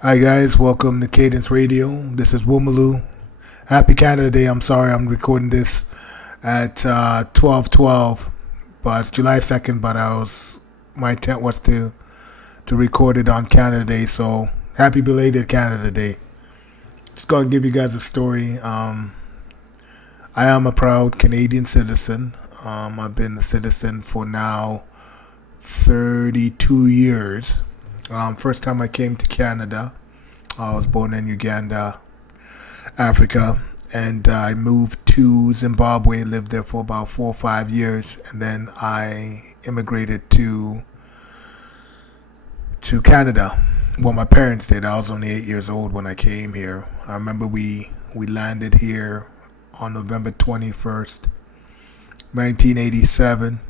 Hi guys, welcome to Cadence Radio. This is Woomaloo. Happy Canada Day. I'm sorry I'm recording this at 12:12, but it's July 2nd. But my intent was to record it on Canada Day. So happy belated Canada Day. Just gonna give you guys a story. I am a proud Canadian citizen. I've been a citizen for now 32 years. First time I came to Canada, I was born in Uganda, Africa, and I moved to Zimbabwe, lived there for about 4 or 5 years, and then I immigrated to Canada. Well, my parents did. I was only 8 years old when I came here. I remember we landed here on November 21st, 1987.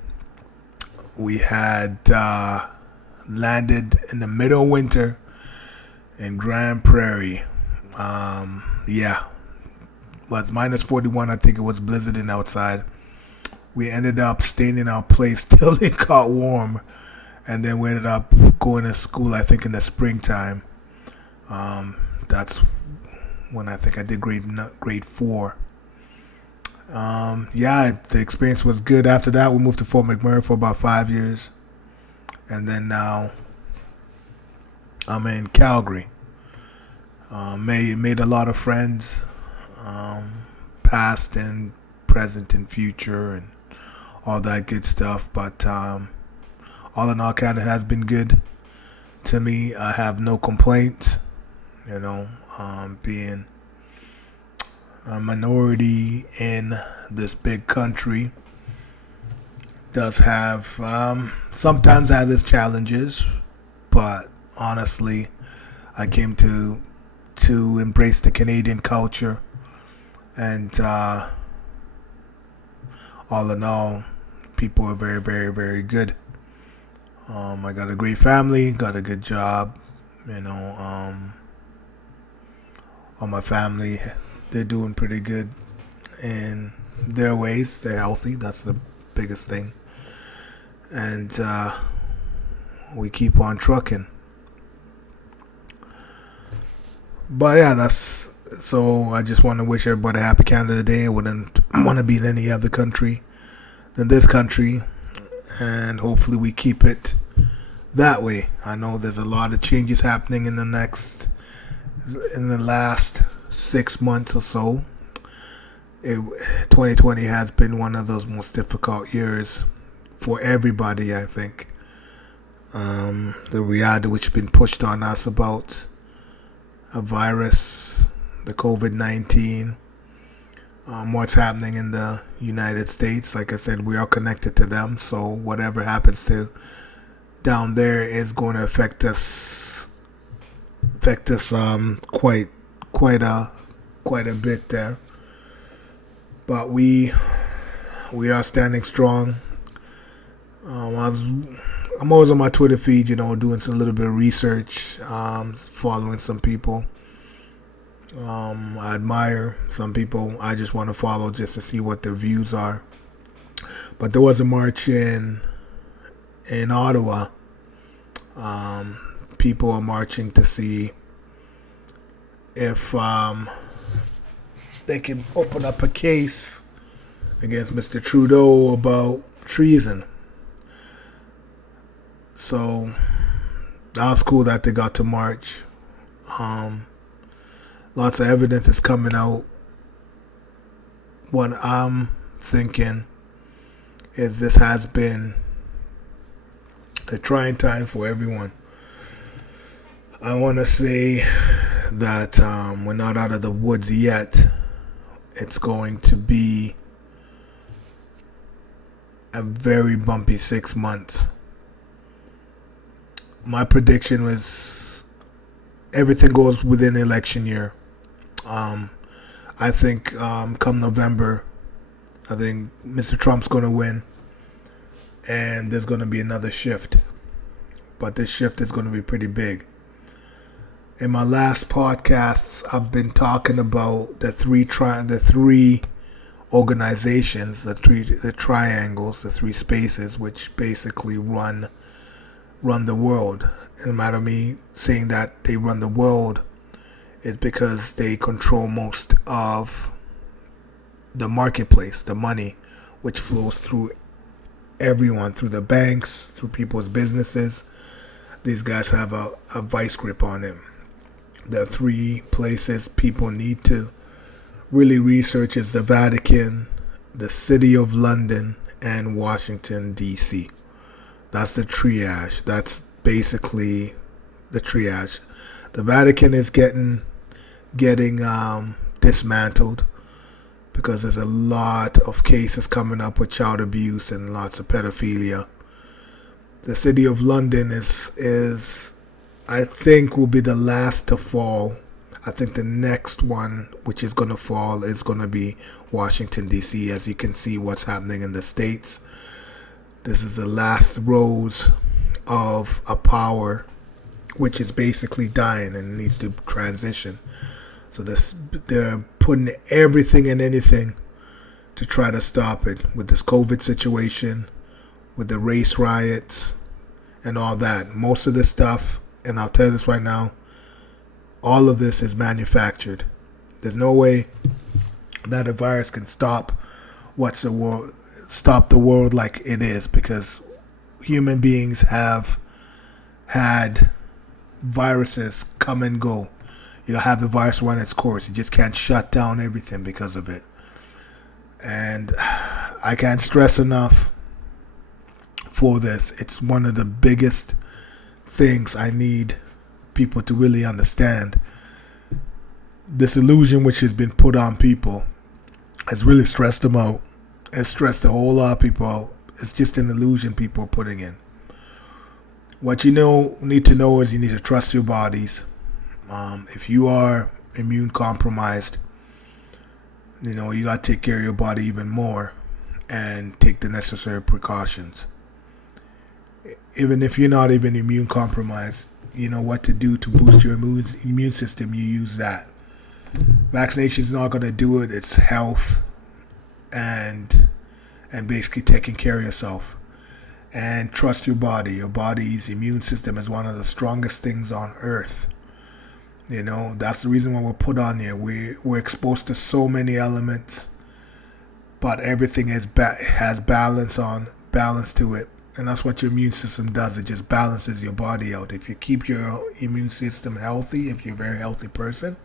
We had landed in the middle of winter in Grand Prairie. It was minus 41. I think it was blizzarding outside. We ended up staying in our place till it got warm, and then we ended up going to school, I think, in the springtime. That's when I think I did grade 4. The experience was good. After that, we moved to Fort McMurray for about 5 years. And then now I'm in Calgary. Made a lot of friends, past and present and future and all that good stuff. But all in all, Canada has been good to me. I have no complaints. Being a minority in this big country does have sometimes has its challenges, but honestly, I came to embrace the Canadian culture, and all in all, people are very, very, very good. I got a great family, got a good job. All my family, they're doing pretty good in their ways. They're healthy. That's the biggest thing. And we keep on trucking. But yeah, so I just want to wish everybody a happy Canada Day. I wouldn't want to be in any other country than this country, and hopefully we keep it that way. I know there's a lot of changes happening in the last 6 months or so. 2020 has been one of those most difficult years for everybody, I think. The reality which has been pushed on us about a virus, the COVID-19, what's happening in the United States. Like I said, we are connected to them, so whatever happens to down there is going to affect us quite a bit there. But we are standing strong. I'm always on my Twitter feed, doing a little bit of research, following some people. I admire some people. I just want to follow just to see what their views are. But there was a march in Ottawa. People are marching to see if they can open up a case against Mr. Trudeau about treason. So that was cool that they got to march. Lots of evidence is coming out. What I'm thinking is this has been a trying time for everyone. I want to say that we're not out of the woods yet. It's going to be a very bumpy 6 months. My prediction was everything goes within the election year. I think come November, I think Mr. Trump's going to win, and there's going to be another shift. But this shift is going to be pretty big. In my last podcasts, I've been talking about the three organizations, the triangles, the three spaces, which basically run run the world. And no matter me saying that they run the world, is because they control most of the marketplace, the money, which flows through everyone, through the banks, through people's businesses. These guys have a vice grip on it. The three places people need to really research is the Vatican, the City of London, and Washington, D.C. That's the triage. That's basically the triage. The Vatican is getting dismantled because there's a lot of cases coming up with child abuse and lots of pedophilia. The City of London is I think will be the last to fall. I think the next one which is going to fall is going to be Washington, D.C. As you can see what's happening in the States. This is the last rose of a power which is basically dying and needs to transition. So they're putting everything and anything to try to stop it with this COVID situation, with the race riots and all that. Most of this stuff, and I'll tell you this right now, all of this is manufactured. There's no way that a virus can stop the world like it is, because human beings have had viruses come and go. You'll have the virus run its course. You just can't shut down everything because of it. And I can't stress enough for this. It's one of the biggest things I need people to really understand. This illusion which has been put on people has really stressed them out. It's stressed a whole lot of people out. It's just an illusion people are putting in. What you need to know is you need to trust your bodies. If you are immune compromised, you got to take care of your body even more and take the necessary precautions. Even if you're not even immune compromised, you know what to do to boost your immune system. You use that. Vaccination is not going to do it. It's health and basically taking care of yourself. And trust your body. Your body's immune system is one of the strongest things on earth. That's the reason why we're put on here. We're exposed to so many elements, but everything has balance to it. And that's what your immune system does. It just balances your body out. If you keep your immune system healthy, if you're a very healthy person,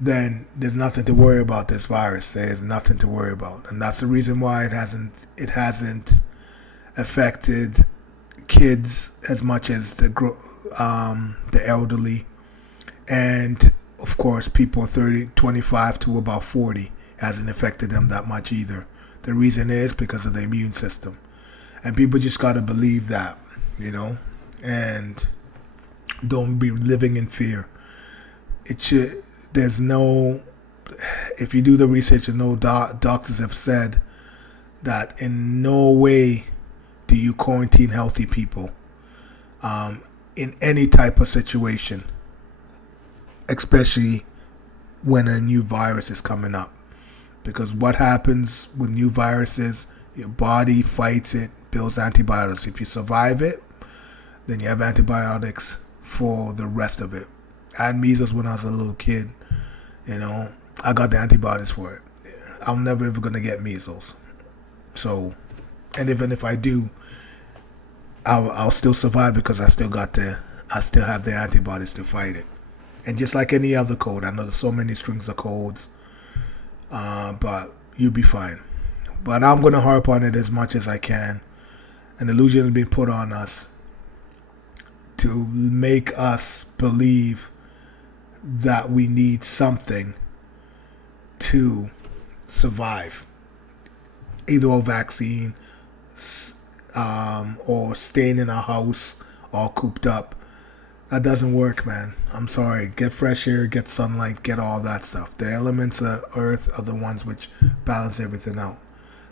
then there's nothing to worry about this virus. There's nothing to worry about. And that's the reason why it hasn't affected kids as much as the elderly, and of course people 25 to about 40 hasn't affected them that much either. The reason is because of the immune system, and people just got to believe that, and don't be living in fear. If you do the research, and no doctors have said that in no way do you quarantine healthy people in any type of situation, especially when a new virus is coming up. Because what happens with new viruses, your body fights it, builds antibiotics. If you survive it, then you have antibiotics for the rest of it. I had measles when I was a little kid. I got the antibiotics for it. I'm never ever going to get measles. So, and even if I do, I'll still survive because I still have the antibodies to fight it. And just like any other cold, I know there's so many strings of colds, but you'll be fine. But I'm going to harp on it as much as I can. An illusion has been put on us to make us believe that we need something to survive. Either a vaccine, or staying in a house all cooped up. That doesn't work, man. I'm sorry. Get fresh air, get sunlight, get all that stuff. The elements of Earth are the ones which balance everything out.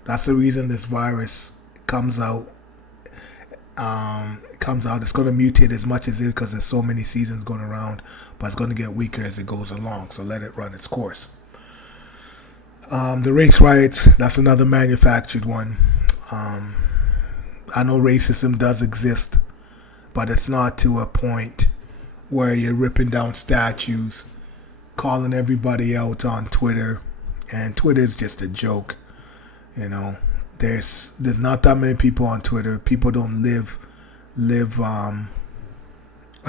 That's the reason this virus comes out. It's going to mutate as much as it, because there's so many seasons going around, but it's going to get weaker as it goes along. So let it run its course. The race riots, that's another manufactured one. I know racism does exist, but it's not to a point where you're ripping down statues, calling everybody out on Twitter, and Twitter is just a joke. You know, there's not that many people on Twitter. People don't live. I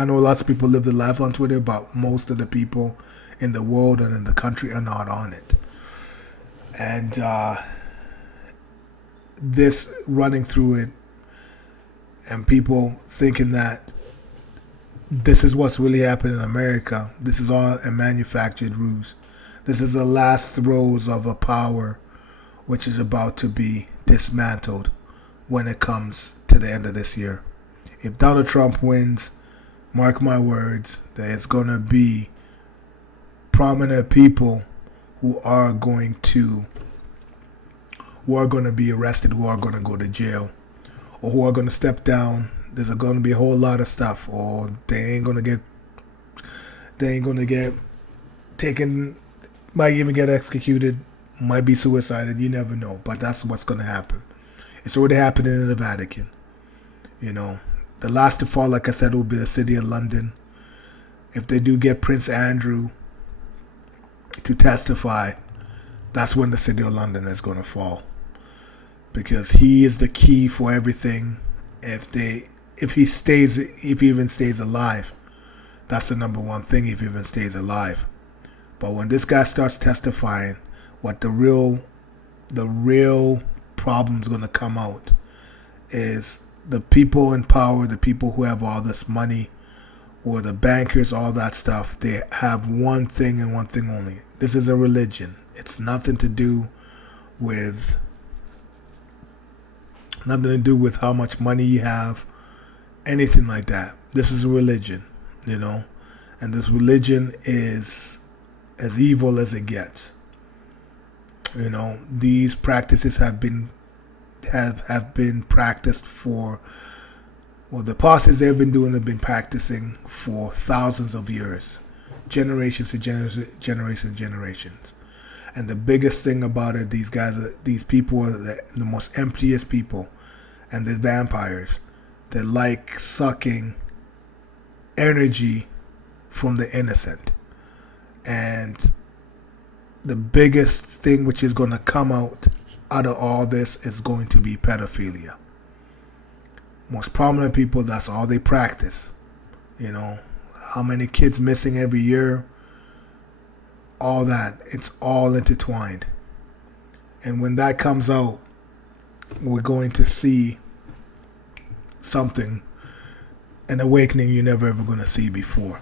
know lots of people live their life on Twitter, but most of the people in the world and in the country are not on it. And this running through it, and people thinking that this is what's really happening in America. This is all a manufactured ruse. This is the last throes of a power which is about to be dismantled when it comes to the end of this year. If Donald Trump wins, mark my words, there's going to be prominent people who are going to be arrested, who are going to go to jail, or who are going to step down. There's going to be a whole lot of stuff, or they ain't going to get taken, might even get executed, might be suicided, you never know. But that's what's going to happen. It's already happening in the Vatican. You know, the last to fall, like I said, will be the city of London. If they do get Prince Andrew to testify, that's when the city of London is going to fall, because he is the key for everything. If he even stays alive, that's the number one thing. If he even stays alive, but when this guy starts testifying, what the real problem is going to come out is the people in power, the people who have all this money, or the bankers, all that stuff. They have one thing and one thing only. This is a religion. It's nothing to do with how much money you have, anything like that. This is a religion, you know, and this religion is as evil as it gets. You know, these practices have been practiced for, well, the apostles they've been doing have been practicing for thousands of years, generations and generations. And the biggest thing about it, these people are the most emptiest people, and they're vampires. They like sucking energy from the innocent. And the biggest thing which is going to come out of all this is going to be pedophilia. Most prominent people, that's all they practice. You know, how many kids missing every year, all that, it's all intertwined. And when that comes out, we're going to see something, an awakening you're never ever going to see before.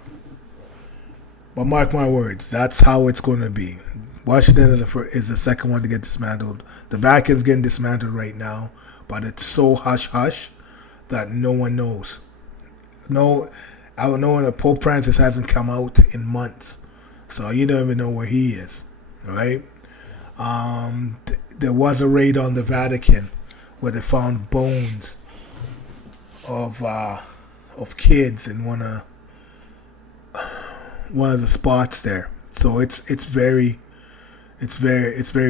But mark my words, that's how it's going to be. Washington is the second one to get dismantled. The Vatican's getting dismantled right now, but it's so hush-hush that no one knows. No, I don't know, and Pope Francis hasn't come out in months, so you don't even know where he is, all right? There was a raid on the Vatican where they found bones of kids in one of the spots there. So it's very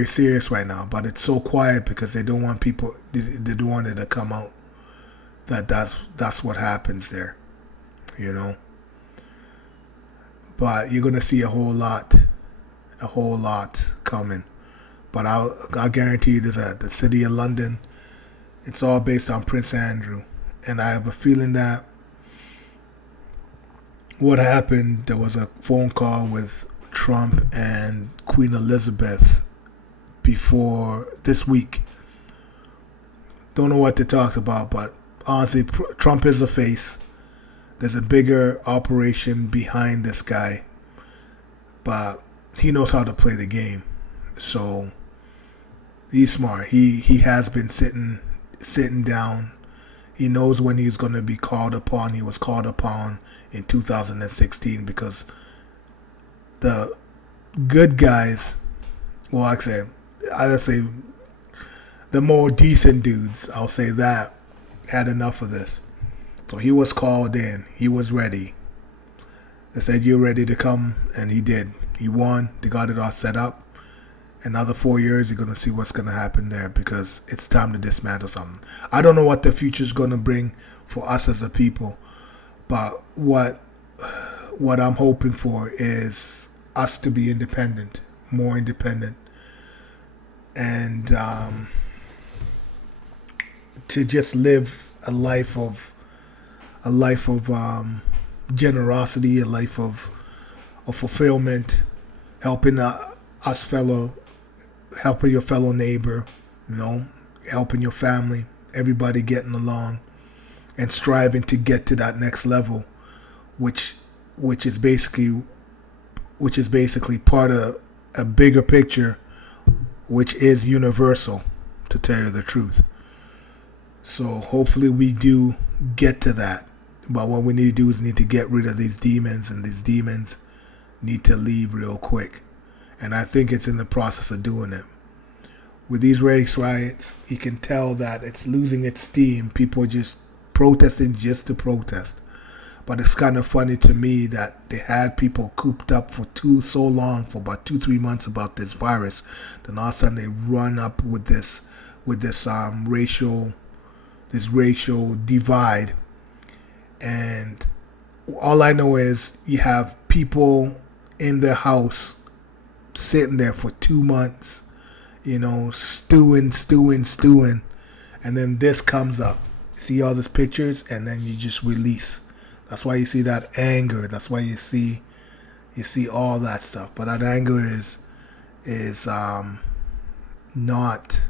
serious right now. But it's so quiet because they don't want people. They don't want it to come out that's what happens there, you know. But you're gonna see a whole lot coming. But I'll guarantee you that the city of London, it's all based on Prince Andrew. And I have a feeling that what happened, there was a phone call with Trump and Queen Elizabeth before this week. Don't know what they talked about, but honestly, Trump is the face. There's a bigger operation behind this guy, but he knows how to play the game. So he's smart. He has been sitting down. He knows when he's going to be called upon. He was called upon in 2016 because the good guys, well, I'd say the more decent dudes, I'll say that, had enough of this. So he was called in. He was ready. They said, "You're ready to come," and he did. He won. They got it all set up. Another 4 years, you're going to see what's going to happen there because it's time to dismantle something. I don't know what the future is going to bring for us as a people, But what I'm hoping for is us to be independent, more independent, and to just live a life of generosity, a life of fulfillment, helping helping your fellow neighbor, helping your family, everybody getting along, and striving to get to that next level, which is basically part of a bigger picture, which is universal, to tell you the truth. So hopefully we do get to that. But what we need to do is need to get rid of these demons, and these demons need to leave real quick. And I think it's in the process of doing it. With these race riots, you can tell that it's losing its steam. People are just protesting just to protest. But it's kind of funny to me that they had people cooped up for so long, for about 2-3 months, about this virus. Then all of a sudden they run up with this racial divide. And all I know is you have people in their house sitting there for 2 months, stewing, and then this comes up. See all these pictures, and then you just release. That's why you see that anger. That's why you see all that stuff. But that anger is not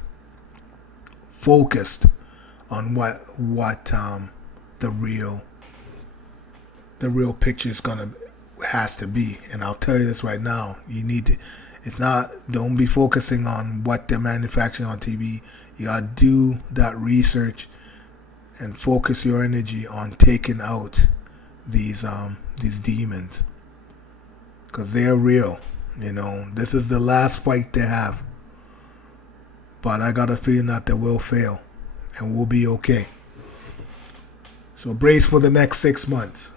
focused on what the real picture has to be. And I'll tell you this right now, don't be focusing on what they're manufacturing on TV. You gotta do that research and focus your energy on taking out these demons, because they're real. This is the last fight they have, but I got a feeling that they will fail, and we'll be okay. So brace for the next 6 months.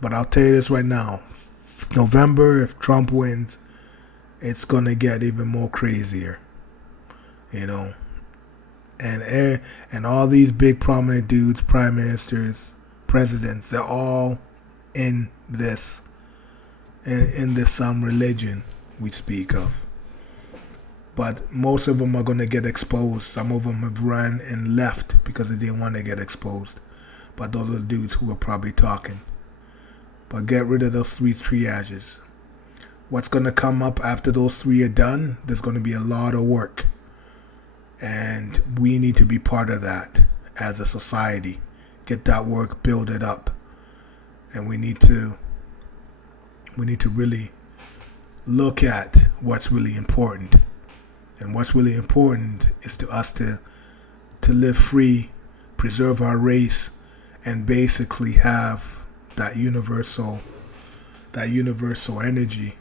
But I'll tell you this right now, November, if Trump wins, it's going to get even more crazier. And all these big prominent dudes, prime ministers, presidents, they're all in this religion we speak of. But most of them are going to get exposed. Some of them have run and left because they didn't want to get exposed. But those are the dudes who are probably talking. But get rid of those 3 triages. What's going to come up after those 3 are done, there's going to be a lot of work. And we need to be part of that as a society. Get that work, build it up. And we need to really look at what's really important. And what's really important is to us to live free, preserve our race, and basically have that universal energy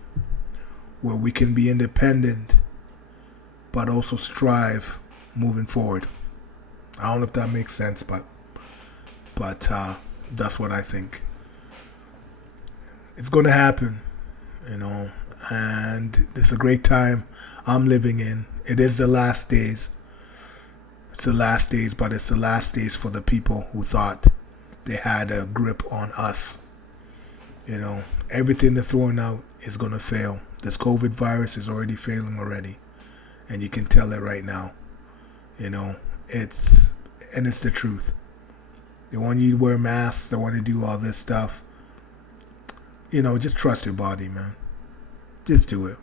where we can be independent but also strive moving forward. I don't know if that makes sense, but that's what I think. It's going to happen, and it's a great time I'm living in. It is the last days. It's the last days, but it's the last days for the people who thought they had a grip on us. Everything they're throwing out is going to fail. This COVID virus is already failing already. And you can tell it right now. It's the truth. They want you to wear masks. They want to do all this stuff. Just trust your body, man. Just do it.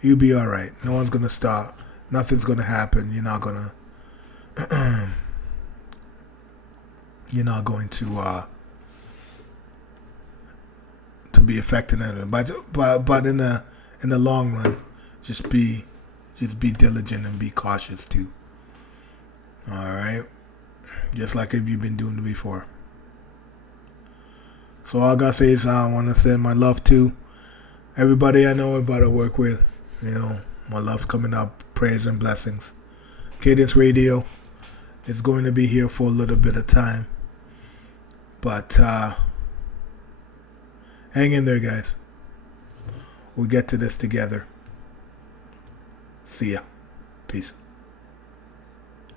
You'll be all right. No one's going to stop. Nothing's going to happen. You're not going to be affected in it. But in the long run, just be diligent and be cautious too. All right, just like if you've been doing it before. So all I gotta say is I want to send my love to everybody I know, everybody I work with. My love's coming up. Prayers and blessings. Cadence Radio is going to be here for a little bit of time, but hang in there, guys. We'll get to this together. See ya. Peace.